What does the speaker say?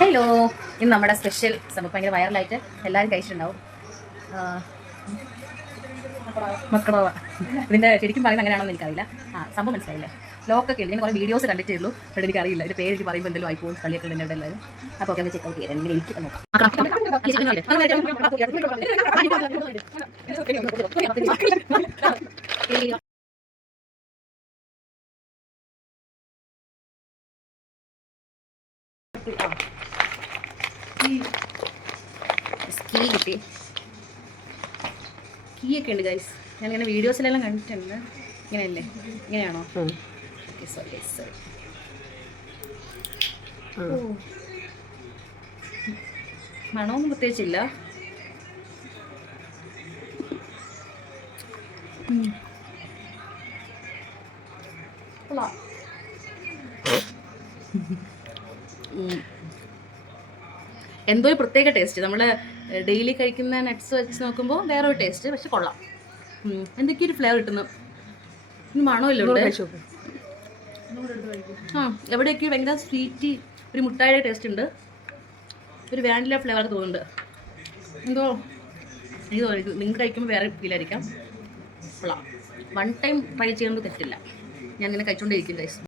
Hello, ഇന്ന് നമ്മുടെ special സംഭവം ഭയങ്കര വൈറലായിട്ട് എല്ലാവരും കഴിച്ചിട്ടുണ്ടാവും. മക്കളോവ. ഇതിൻ്റെ ശരിക്കും പറയുന്നത് അങ്ങനെയാണെന്ന് എനിക്കറിയില്ല. സംഭവം മനസ്സിലായില്ലേ? ലോക്കൊക്കെ ഉണ്ട്. ഞാൻ കുറേ വീഡിയോസ് കണ്ടിട്ടേ ഉള്ളൂ. പക്ഷേ എനിക്കറിയില്ല ഇതിൻ്റെ പേര് എനിക്ക് പറയുമ്പോൾ എന്തെങ്കിലും ആയിപ്പോകും. കളിയൊക്കെ ഉണ്ട് എല്ലാവരും. അപ്പോൾ ഒക്കെ ചെക്ക് ഔട്ട് ചെയ്യാം. എങ്ങനെ എനിക്ക് നോക്കാം. കീ കിട്ടി. കീയൊക്കെ ഉണ്ട് ഗൈസ്. ഞാനിങ്ങനെ വീഡിയോസിലെല്ലാം കണ്ടിട്ടുണ്ട്. ഇങ്ങനെയല്ലേ? ഇങ്ങനെയാണോ? Okay, sorry sorry. മണമൊന്നും പ്രത്യേകിച്ചില്ല. എന്തോ ഒരു പ്രത്യേക ടേസ്റ്റ്. നമ്മൾ ഡെയിലി കഴിക്കുന്ന നട്ട്സ് വെച്ച് നോക്കുമ്പോൾ വേറൊരു ടേസ്റ്റ്, പക്ഷെ കൊള്ളാം. എന്തൊക്കെയൊരു ഫ്ലേവർ കിട്ടുന്നു. ഇനി മണമില്ലുണ്ട്. എവിടെയൊക്കെ ഭയങ്കര സ്വീറ്റ് ഒരു മുട്ടായിയുടെ ടേസ്റ്റ് ഉണ്ട്. ഒരു വാനില ഫ്ലേവർ തോന്നുന്നുണ്ട്. എന്തോ എനിക്ക് തോന്നി നിങ്ങൾ കഴിക്കുമ്പോൾ വേറെ ഫീലായിരിക്കാം. കൊള്ളാം. വൺ ടൈം ട്രൈ ചെയ്യുന്നത് തെറ്റില്ല. ഞാൻ ഇങ്ങനെ കഴിച്ചുകൊണ്ടിരിക്കും ഗൈസ്.